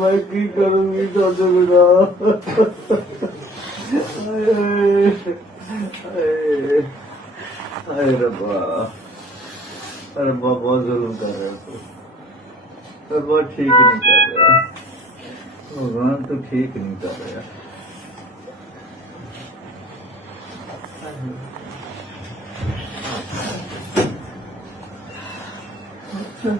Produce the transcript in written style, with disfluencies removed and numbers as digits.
मैं की करूंगी ਤੁਹਾਡੇ ਬਿਨਾ ਹਾਏ ਰੱਬਾ ਰੱਬਾ ਬਹੁਤ ਜ਼ੁਲਮ ਕਰ ਰਿਹਾ ਤੂੰ ਰੱਬਾ ठीक नहीं कर रहा भगवान तो ठीक नहीं कर रहा अच्छा